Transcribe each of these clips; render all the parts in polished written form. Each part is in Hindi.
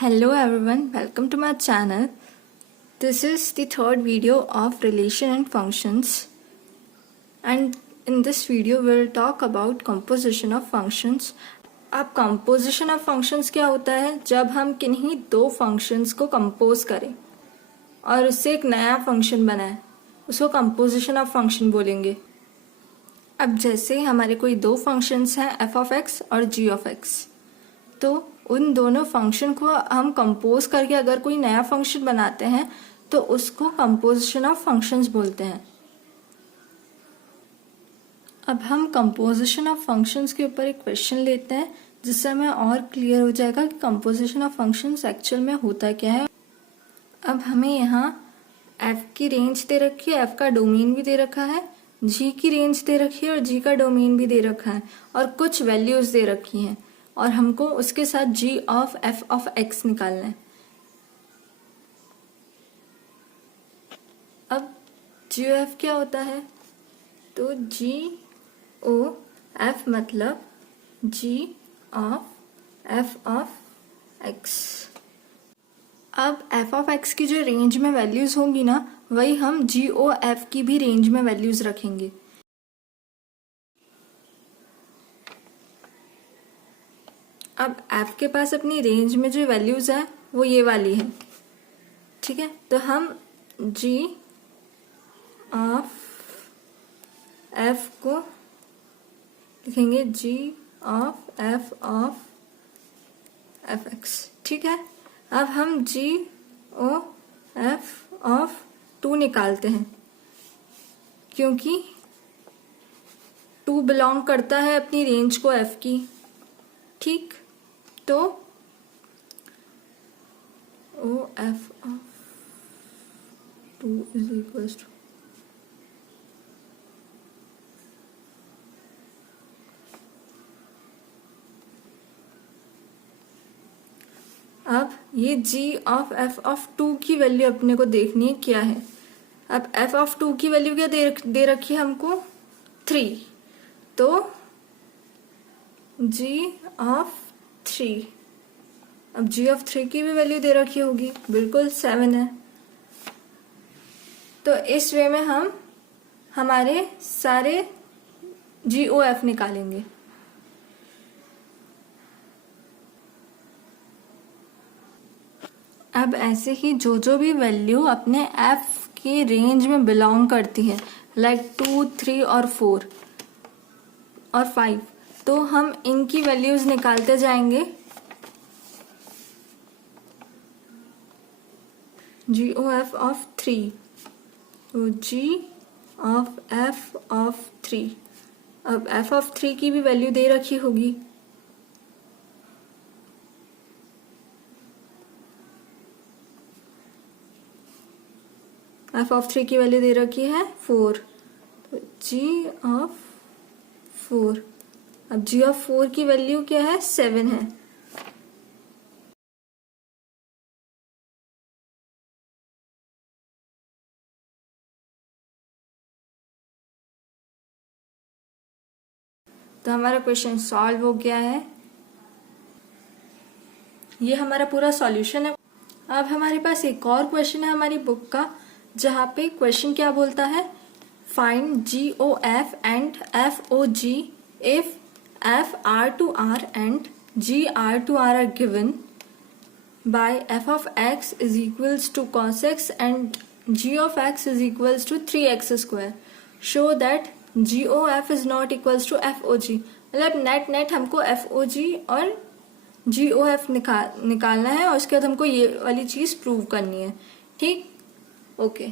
Hello everyone, welcome to my channel. This is the third video of relation and functions, and in this video we'll talk about composition of functions. अब composition of functions क्या होता है? जब हम किन्हीं दो functions को compose करें और उससे एक नया function बनाए, उसको composition of function बोलेंगे. अब जैसे हमारे कोई दो functions हैं f of x और g of x, तो उन दोनों फंक्शन को हम कंपोज करके अगर कोई नया फंक्शन बनाते हैं तो उसको कंपोजिशन ऑफ फंक्शंस बोलते हैं. अब हम कंपोजिशन ऑफ फंक्शंस के ऊपर एक क्वेश्चन लेते हैं जिससे हमें और क्लियर हो जाएगा कि कंपोजिशन ऑफ फंक्शंस एक्चुअल में होता क्या है. अब हमें यहाँ f की रेंज दे रखी है, f का डोमेन भी दे रखा है, g की रेंज दे रखी है और g का डोमेन भी दे रखा है और कुछ वैल्यूज दे रखी हैं और हमको उसके साथ g of f of x निकालना है. अब g ऑफ f क्या होता है? तो g o f मतलब g of f of x. अब f ऑफ x की जो रेंज में वैल्यूज होंगी ना, वही हम g o f की भी रेंज में वैल्यूज रखेंगे. अब f के पास अपनी रेंज में जो वैल्यूज है वो ये वाली है, ठीक है. तो हम g ऑफ f को लिखेंगे g of f of fx, ठीक है. अब हम g o f ऑफ 2 निकालते हैं क्योंकि 2 बिलोंग करता है अपनी रेंज को f की, ठीक. तो o f of 2 is equal to अब ये g ऑफ f ऑफ 2 की वैल्यू अपने को देखनी है क्या है. अब f ऑफ 2 की वैल्यू क्या दे रखी है हमको? 3. तो g ऑफ 3. अब g ऑफ 3 की भी वैल्यू दे रखी होगी, बिल्कुल 7 है. तो इस वे में हम हमारे सारे g o f निकालेंगे. अब ऐसे ही जो भी वैल्यू अपने f की रेंज में बिलोंग करती है, लाइक 2, 3 और 4 और 5, तो हम इनकी वैल्यूज निकालते जाएंगे. g o f ऑफ 3, तो g ऑफ f ऑफ 3. अब f ऑफ 3 की भी वैल्यू दे रखी होगी, f ऑफ 3 की वैल्यू दे रखी है 4, तो g ऑफ 4. अब g ऑफ 4 की वैल्यू क्या है? 7 है. तो हमारा क्वेश्चन सॉल्व हो गया है. ये हमारा पूरा सॉल्यूशन है. अब हमारे पास एक और क्वेश्चन है हमारी बुक का, जहाँ पे क्वेश्चन क्या बोलता है? Find g o f and f o g if f R to R and g R to R are given by f of x is equals to cos x and g of x is equals to 3x square. Show that g o f is not equals to f o g. मतलब नेट हमको एफ ओ जी और जी ओ एफ निकालना है और उसके बाद हमको ये वाली चीज प्रूव करनी है, ठीक. ओके.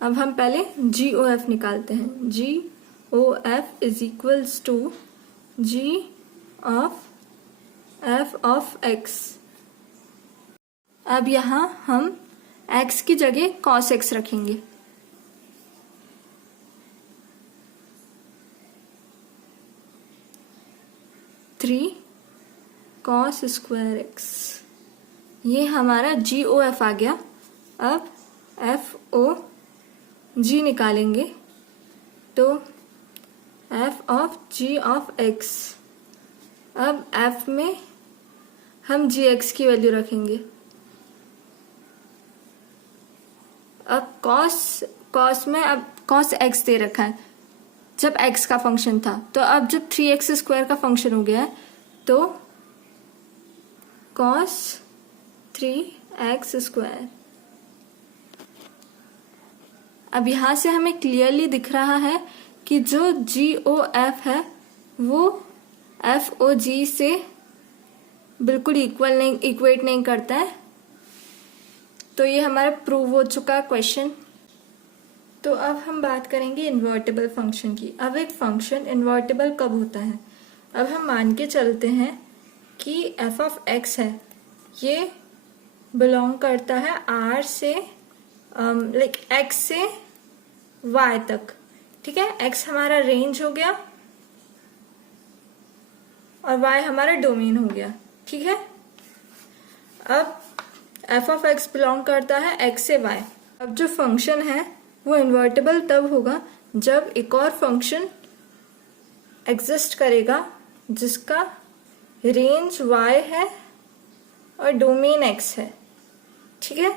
अब हम पहले जी ओ एफ निकालते हैं. G o f is equals to g of f of x. अब यहाँ हम x की जगह cos x रखेंगे. थ्री cos स्क्वायर x, ये हमारा जी ओ एफ आ गया. अब एफ ओ जी निकालेंगे, तो f of g of x. अब एफ में हम gx की वैल्यू रखेंगे। अब cos में अब cos x दे रखा है जब x का फंक्शन था, तो अब जब 3x² का फंक्शन हो गया है तो cos 3x²। अब यहाँ से हमें क्लियरली दिख रहा है कि जो GOF है वो FOG से बिल्कुल इक्वेट नहीं करता है। तो ये हमारा प्रूव हो चुका है क्वेश्चन। तो अब हम बात करेंगे इन्वर्टेबल फंक्शन की। अब एक फंक्शन इन्वर्टेबल कब होता है? अब हम मान के चलते हैं कि f(x) है, ये बिलोंग करता है r से लाइक x से y तक, ठीक है। x हमारा रेंज हो गया और y हमारा डोमेन हो गया, ठीक है। अब f(x) बिलोंग करता है x से y। अब जो फंक्शन है वो इन्वर्टेबल तब होगा जब एक और फंक्शन एग्जिस्ट करेगा जिसका रेंज y है और डोमेन x है, ठीक है।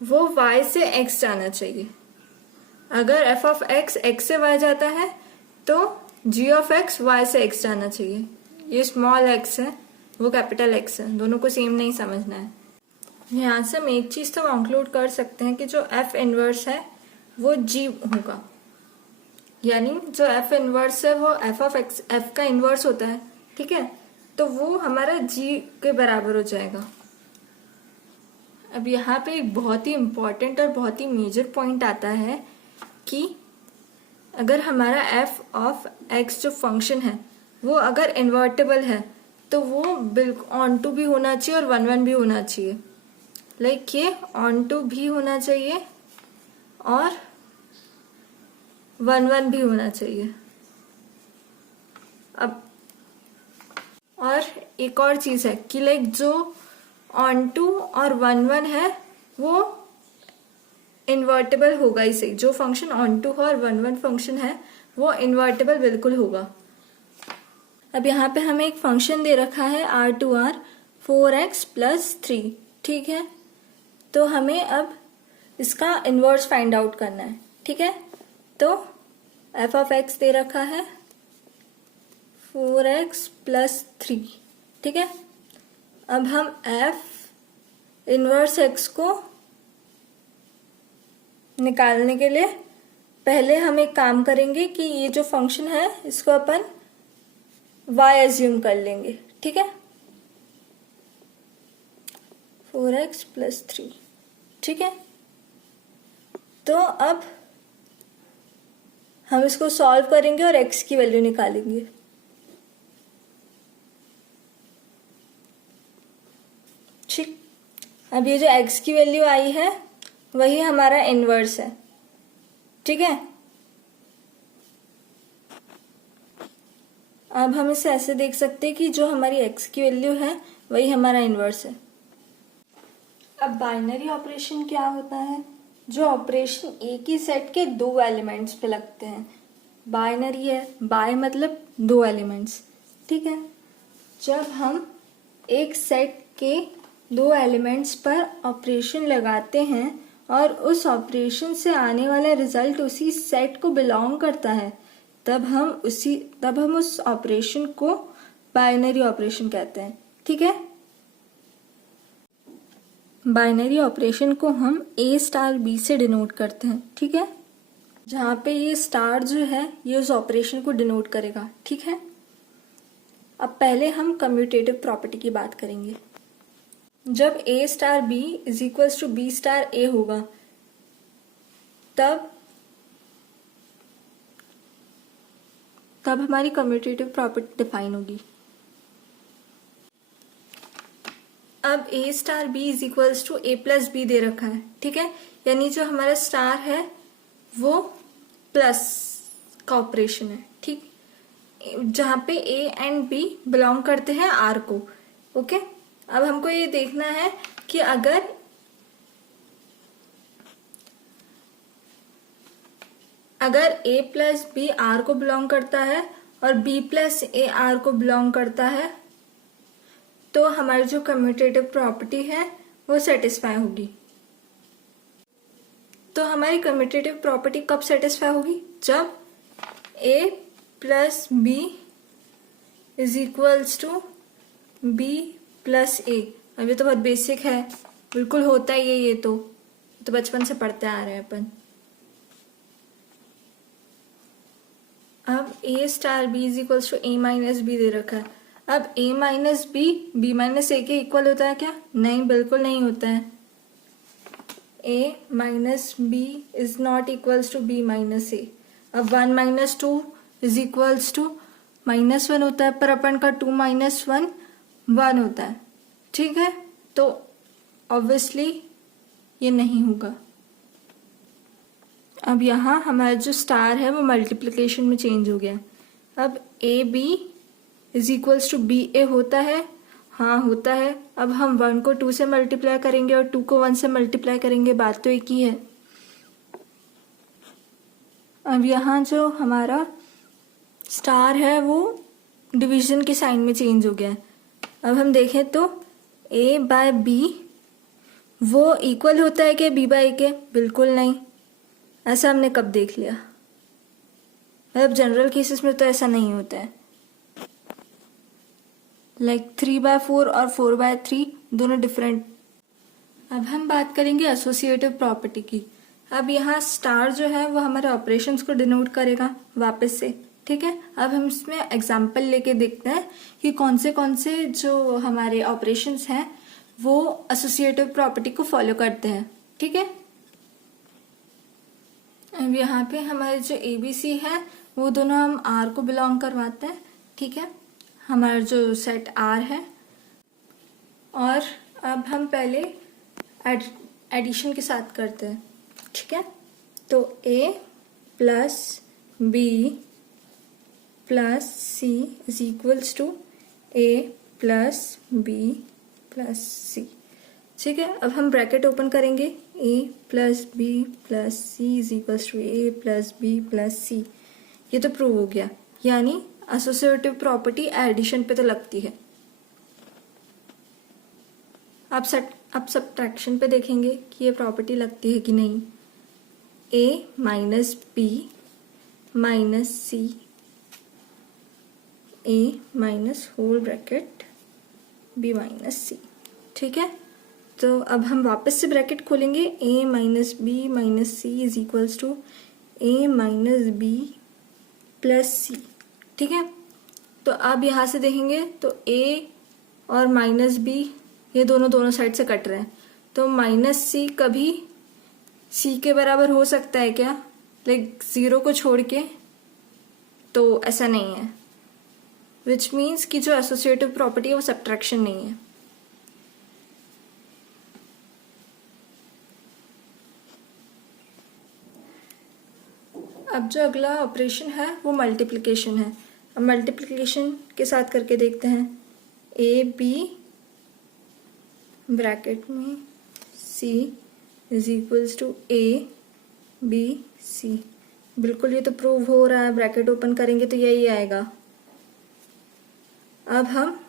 वो y से x जाना चाहिए। अगर f(x) x से y जाता है तो g(x) y से x जाना चाहिए। ये स्मॉल x है, वो कैपिटल X है, दोनों को सेम नहीं समझना है। यहाँ से हम एक चीज तो कंक्लूड कर सकते हैं कि जो f इनवर्स है वो g होगा, यानी जो f इनवर्स है वो f(x) f का इनवर्स होता है, ठीक है। तो वो हमारा g के बराबर हो जाएगा। अब यहाँ पे एक बहुत ही इम्पोर्टेंट और बहुत ही मेजर पॉइंट आता है कि अगर हमारा f(x) जो फंक्शन है वो अगर इन्वर्टेबल है तो वो बिल्कुल ऑन टू भी होना चाहिए और 1 भी होना चाहिए। लाइक ये ऑन टू भी होना चाहिए और 1 भी होना चाहिए। अब और एक और चीज है कि लाइक जो ऑन टू और 1 है वो इन्वर्टेबल होगा ही सही। जो फंक्शन ऑन टू और 1 फंक्शन है वो इन्वर्टेबल बिल्कुल होगा। अब यहाँ पे हमें एक फंक्शन दे रखा है r2r 4x + 3, ठीक है। तो हमें अब इसका इन्वर्स फाइंड आउट करना है, ठीक है। तो f(x) दे रखा है 4x + 3, ठीक है। अब हम f इनवर्स x को निकालने के लिए पहले हम एक काम करेंगे कि ये जो फंक्शन है इसको अपन y एज्यूम कर लेंगे, ठीक है। 4x + 3, ठीक है। तो अब हम इसको सॉल्व करेंगे और x की वैल्यू निकालेंगे। ठीक, अब ये जो x की वैल्यू आई है वही हमारा इनवर्स है, ठीक है। अब हम इसे ऐसे देख सकते हैं कि जो हमारी x की वैल्यू है वही हमारा इनवर्स है। अब बाइनरी ऑपरेशन क्या होता है? जो ऑपरेशन एक ही सेट के 2 एलिमेंट्स पे लगते हैं, बाइनरी है। बाय मतलब 2 एलिमेंट्स, ठीक है। जब हम एक सेट के 2 एलिमेंट्स पर ऑपरेशन लगाते हैं और उस ऑपरेशन से आने वाला रिजल्ट उसी सेट को बिलोंग करता है, तब हम उस ऑपरेशन को बाइनरी ऑपरेशन कहते हैं, ठीक है। बाइनरी ऑपरेशन को हम A*B से डिनोट करते हैं, ठीक है। जहाँ पे ये स्टार जो है ये उस ऑपरेशन को डिनोट करेगा, ठीक है। अब पहले हम कम्यूटेटिव प्रॉपर्टी की बात करेंगे। जब A*B = B*A होगा तब हमारी कम्यूटेटिव प्रॉपर्टी डिफाइन होगी। अब A*B = A + B दे रखा है, ठीक है। यानी जो हमारा स्टार है वो प्लस का ऑपरेशन है, ठीक। जहाँ पे A एंड B बिलोंग करते हैं R को, ओके। अब हमको ये देखना है कि अगर A + B R को बिलोंग करता है और B + A R को बिलोंग करता है तो हमारी जो कम्यूटेटिव प्रॉपर्टी है वो सेटिस्फाई होगी। तो हमारी कम्यूटेटिव प्रॉपर्टी कब सेटिस्फाई होगी? जब a plus b is equals to b plus a. अब ये तो बहुत बेसिक है, बिल्कुल होता ही है, ये तो बचपन से पढ़ते आ रहे हैं अपन। अब a star b is equals to a minus b दे रखा है। अब a minus b minus a के इक्वल होता है क्या? नहीं, बिल्कुल नहीं होता है। a minus b is not equals to b minus a. अब 1 माइनस 2 इज इक्वल्स टू -1 होता है, पर अपन का 2 माइनस 1 1 होता है। ठीक है, तो ऑब्वियसली ये नहीं होगा। अब यहाँ हमारा जो स्टार है वो मल्टीप्लिकेशन में चेंज हो गया। अब a b is equals to b a होता है, हाँ होता है। अब हम 1 को 2 से मल्टीप्लाई करेंगे और 2 को 1 से मल्टीप्लाई करेंगे, बात तो एक ही है। अब यहाँ जो हमारा स्टार है वो डिवीजन के साइन में चेंज हो गया है। अब हम देखें तो a बाय बी वो इक्वल होता है क्या b बाय ए के? बिल्कुल नहीं। ऐसा हमने कब देख लिया? मतलब जनरल केसेस में तो ऐसा नहीं होता है। लाइक 3/4 और 4/3 दोनों डिफरेंट। अब हम बात करेंगे एसोसिएटिव प्रॉपर्टी की। अब यहाँ स्टार जो है वो हमारे ऑपरेशंस को डिनोट करेगा वापस से। ठीक है, अब हम इसमें एग्जाम्पल लेके देखते हैं कि कौन से जो हमारे ऑपरेशंस हैं वो एसोसिएटिव प्रॉपर्टी को फॉलो करते हैं। ठीक है, अब यहाँ पे हमारे जो ABC है वो दोनों हम R को बिलोंग करवाते हैं। ठीक है, हमारा जो सेट R है। और अब हम पहले एडिशन के साथ करते हैं। ठीक है, तो A plus B plus C is equals to A plus B plus C। ठीक है, अब हम ब्रैकेट ओपन करेंगे। A plus B plus C is equals to A plus B plus C। ये तो प्रूव हो गया, यानी एसोसिएटिव प्रॉपर्टी एडिशन पे तो लगती है। अब सब्ट्रैक्शन पे देखेंगे कि ये प्रॉपर्टी लगती है कि नहीं। A minus B minus C A minus whole bracket B minus C। ठीक है, तो अब हम वापस से ब्रैकेट खोलेंगे। A minus B minus C is equals to A minus B plus C। ठीक है, तो अब यहाँ से देखेंगे तो A और माइनस B ये दोनों साइड से कट रहे हैं, तो माइनस C कभी C के बराबर हो सकता है क्या? लाइक 0 को छोड़ के? तो ऐसा नहीं है, विच मीन्स कि जो एसोसिएटिव प्रॉपर्टी है वो सब्ट्रैक्शन नहीं है। अब जो अगला ऑपरेशन है वो मल्टीप्लिकेशन है। अब मल्टीप्लिकेशन के साथ करके देखते हैं। ए बी ब्रैकेट में C is equals to A B C। बिल्कुल ये तो प्रूव हो रहा है, ब्रैकेट ओपन करेंगे तो यही आएगा। अब हम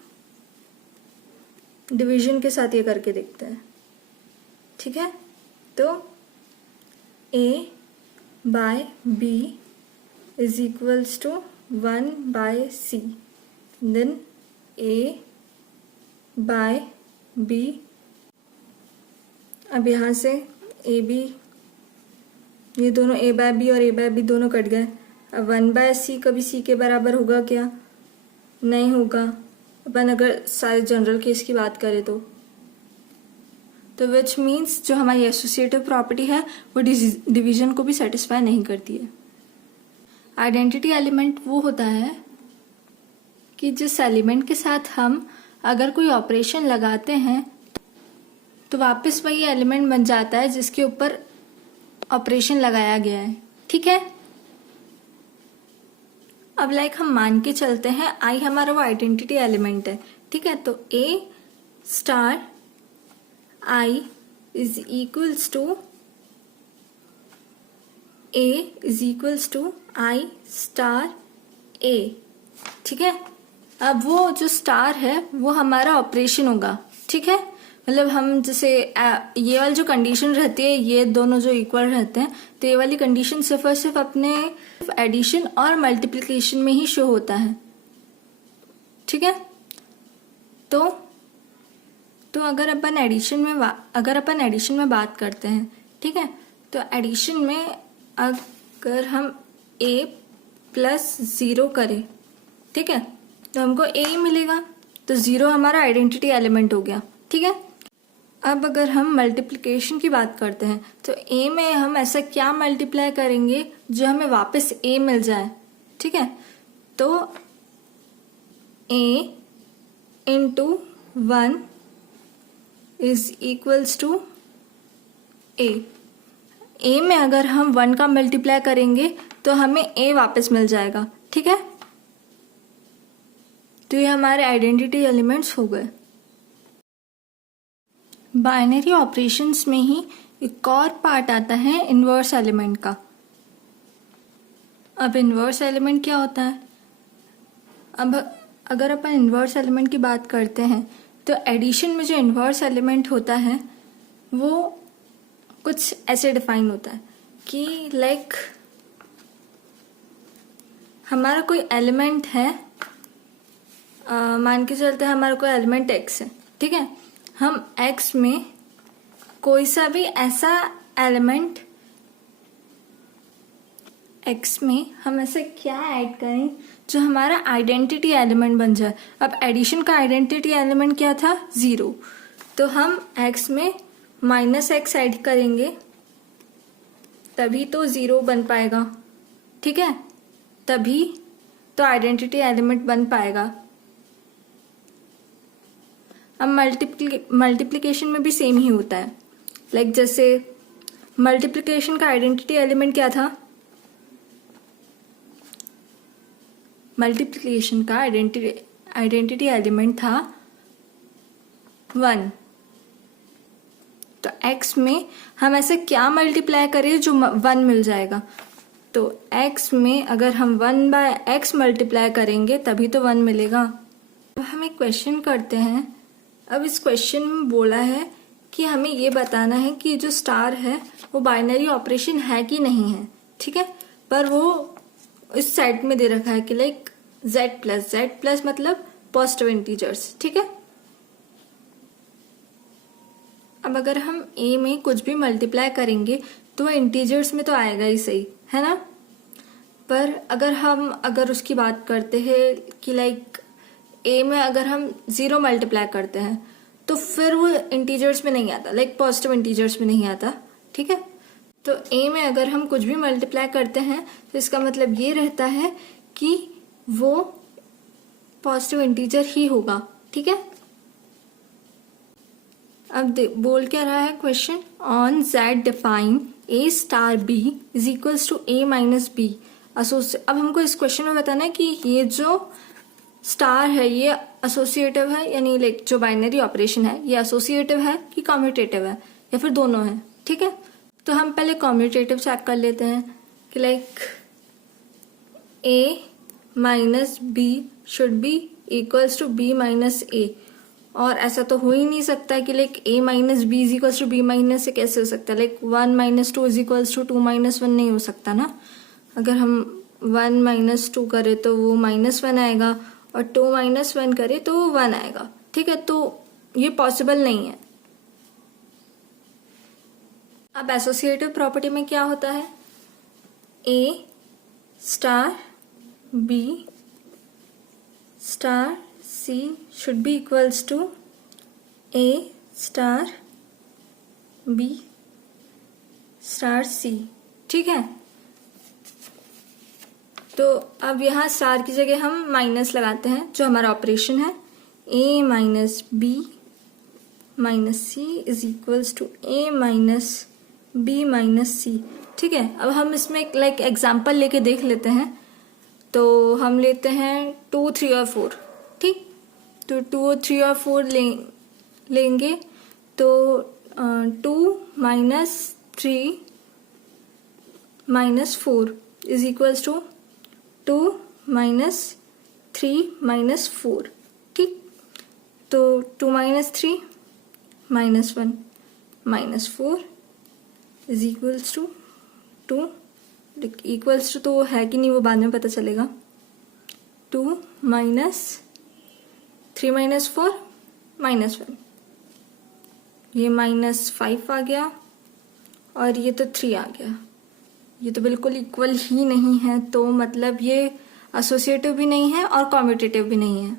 डिवीजन के साथ ये करके देखते हैं। ठीक है, तो A by B is equals to 1 by C, then A by B। अब यहाँ से ए बी ये दोनों A बाय B और A बाय B दोनों कट गए। अब 1 बाय C कभी C के बराबर होगा क्या? नहीं होगा, अपन अगर सारे जनरल केस की बात करें तो विच मीन्स जो हमारी एसोसिएटिव प्रॉपर्टी है वो डिवीजन को भी सेटिस्फाई नहीं करती है। आइडेंटिटी एलिमेंट वो होता है कि जिस एलिमेंट के साथ हम अगर कोई ऑपरेशन लगाते हैं तो वापस वही एलिमेंट बन जाता है जिसके ऊपर ऑपरेशन लगाया गया है। ठीक है, अब लाइक हम मान के चलते हैं आई हमारा वो आइडेंटिटी एलिमेंट है। ठीक है, तो A star I is equals to A is equals to I star A। ठीक है, अब वो जो स्टार है वो हमारा ऑपरेशन होगा, ठीक है। मतलब हम जैसे ये वाली जो कंडीशन रहती है, ये दोनों जो इक्वल रहते हैं, तो ये वाली कंडीशन सिर्फ और सिर्फ अपने एडिशन और मल्टीप्लिकेशन में ही शो होता है, ठीक है। तो अगर अपन एडिशन में बात करते हैं, ठीक है, तो एडिशन में अगर हम a प्लस 0 करें, ठीक है, तो हमको a ही मिलेगा। तो 0 हमारा आइडेंटिटी एलिमेंट हो गया, ठीक है। अब अगर हम मल्टीप्लिकेशन की बात करते हैं, तो a में हम ऐसा क्या मल्टीप्लाई करेंगे जो हमें वापस a मिल जाए, ठीक है। तो a into 1 is equals to a में अगर हम 1 का मल्टीप्लाई करेंगे तो हमें a वापस मिल जाएगा, ठीक है। तो ये हमारे आइडेंटिटी एलिमेंट्स हो गए। बाइनरी ऑपरेशंस में ही एक और पार्ट आता है इन्वर्स एलिमेंट का। अब इन्वर्स एलिमेंट क्या होता है? अब अगर अपन इन्वर्स एलिमेंट की बात करते हैं, तो एडिशन में जो इन्वर्स एलिमेंट होता है वो कुछ ऐसे डिफाइन होता है कि लाइक हमारा कोई एलिमेंट है, मान के चलते हैं हमारा कोई एलिमेंट x है, ठीक है। हम x में कोई सा भी ऐसा एलिमेंट, x में हम ऐसे क्या ऐड करें जो हमारा आइडेंटिटी एलिमेंट बन जाए। अब एडिशन का आइडेंटिटी एलिमेंट क्या था? 0। तो हम x में -x ऐड करेंगे तभी तो 0 बन पाएगा, ठीक है, तभी तो आइडेंटिटी एलिमेंट बन पाएगा। अब मल्टीप्लिकेशन में भी सेम ही होता है। लाइक जैसे मल्टीप्लिकेशन का आइडेंटिटी एलिमेंट क्या था? मल्टीप्लिकेशन का आइडेंटिटी एलिमेंट था 1। तो x में हम ऐसे क्या मल्टीप्लाई करें जो 1 मिल जाएगा? तो x में अगर हम 1/x मल्टीप्लाई करेंगे तभी तो 1 मिलेगा। अब हम एक क्वेश्चन करते हैं। अब इस क्वेश्चन में बोला है कि हमें ये बताना है कि जो स्टार है वो बाइनरी ऑपरेशन है कि नहीं है, ठीक है। पर वो इस साइड में दे रखा है कि लाइक z+ मतलब पॉजिटिव इंटीजर्स, ठीक है। अब अगर हम a में कुछ भी मल्टीप्लाई करेंगे तो वो इंटीजर्स में तो आएगा ही, सही है ना। पर अगर उसकी बात करते हैं कि लाइक a में अगर हम 0 मल्टीप्लाई करते हैं तो फिर वो इंटीजर्स में नहीं आता, लाइक पॉजिटिव इंटीजर्स में नहीं आता, ठीक है। तो a में अगर हम कुछ भी मल्टीप्लाई करते हैं तो इसका मतलब ये रहता है कि वो पॉजिटिव इंटीजर ही होगा, ठीक है। अब बोल क्या रहा है question? On z define a*b is equals to a-b। अब हमको इस क्वेश्चन में बताना है कि ये जो स्टार है ये एसोसिएटिव है, यानी लाइक जो बाइनरी ऑपरेशन है ये एसोसिएटिव है कि कम्यूटेटिव है या फिर दोनों है, ठीक है। तो हम पहले कम्यूटेटिव चेक कर लेते हैं कि like a-b should be equals to b-a। और ऐसा तो हो ही नहीं सकता कि like a-b is equals to b-a। कैसे हो सकता है? लाइक 1 - 2 इज इक्वल्स टू 2 - 1 नहीं हो सकता ना। अगर हम 1 - 2 करें तो वो -1 आएगा और 2 - 1 करें तो वो 1 आएगा, ठीक है। तो ये पॉसिबल नहीं है। अब एसोसिएटिव प्रॉपर्टी में क्या होता है? a*b c should be equals to a*b c, ठीक है। तो अब यहाँ स्टार की जगह हम माइनस लगाते हैं, जो हमारा ऑपरेशन है a-b - c is equals to a-b - c, ठीक है। अब हम इसमें लाइक एग्जाम्पल लेके देख लेते हैं। तो हम लेते हैं 2, 3 और 4, ठीक। तो 2, 3 और 4 लेंगे तो 2 - 3 - 4 इज इक्वल्स टू 2 - -4, ठीक। तो 2 - 3 -1 -4 is equals to 2, equals to तो है कि नहीं वो बाद में पता चलेगा। 2 - 3 - 4 -1, ये -5 आ गया और ये तो 3 आ गया। ये तो बिल्कुल इक्वल ही नहीं है, तो मतलब ये एसोसिएटिव भी नहीं है और कॉम्यूटेटिव भी नहीं है।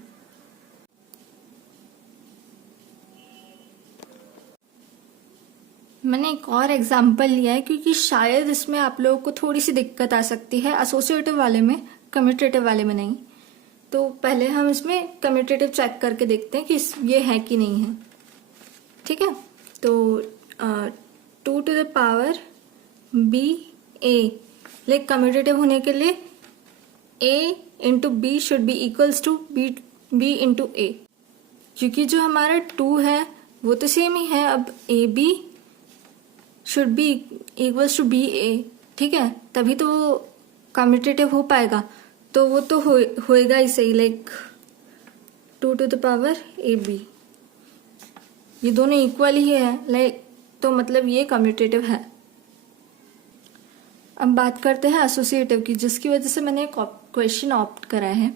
मैंने एक और एग्जांपल लिया है क्योंकि शायद इसमें आप लोगों को थोड़ी सी दिक्कत आ सकती है, एसोसिएटिव वाले में, कम्यूटेटिव वाले में नहीं। तो पहले हम इसमें कम्यूटेटिव चेक करके देखते हैं कि ये है कि नहीं है, ठीक है। तो 2 to the power b a, like commutative होने के लिए a into b should be equals to b into a, क्योंकि जो हमारा 2 है वो तो सेम ही है। अब a b should be equals to b a, ठीक है, तभी तो वो कम्यूटेटिव हो पाएगा। तो वो तो होएगा ही सही, like 2 to the power a b, ये दोनों इक्वल ही है, लाइक तो मतलब ये कम्यूटेटिव है। अब बात करते हैं एसोसिएटिव की, जिसकी वजह से मैंने क्वेश्चन ऑप्ट करा है।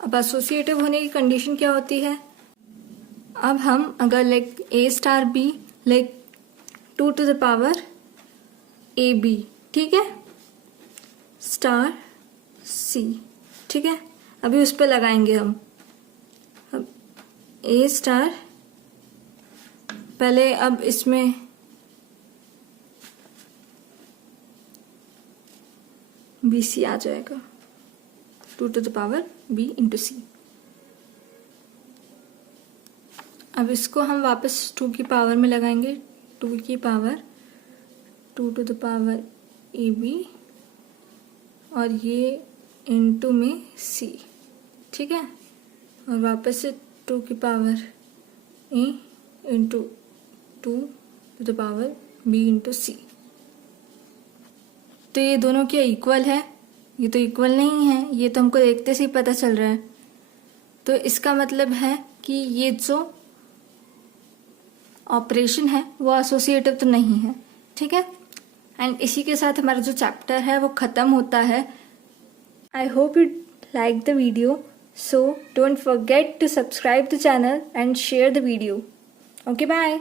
अब एसोसिएटिव होने की कंडीशन क्या होती है? अब हम अगर like a star b, like 2 to the power a b, ठीक है, स्टार सी, ठीक है। अभी उस पर लगाएंगे हम। अब ए स्टार पहले, अब इसमें बी सी आ जाएगा, 2 to the power b into c. अब इसको हम वापस 2 की पावर में लगाएंगे, 2 की power 2 to the power a b और ये इंटू में सी, ठीक है। और वापस से 2 की power a into 2 to the power b into c. तो ये दोनों क्या इक्वल है? ये तो इक्वल नहीं है, ये तो हमको देखते से ही पता चल रहा है। तो इसका मतलब है कि ये जो ऑपरेशन है वो एसोसिएटिव तो नहीं है, ठीक है। एंड इसी के साथ हमारा जो चैप्टर है वो ख़त्म होता है। I hope you like the video, so don't forget to subscribe the channel and share the video. Okay, bye.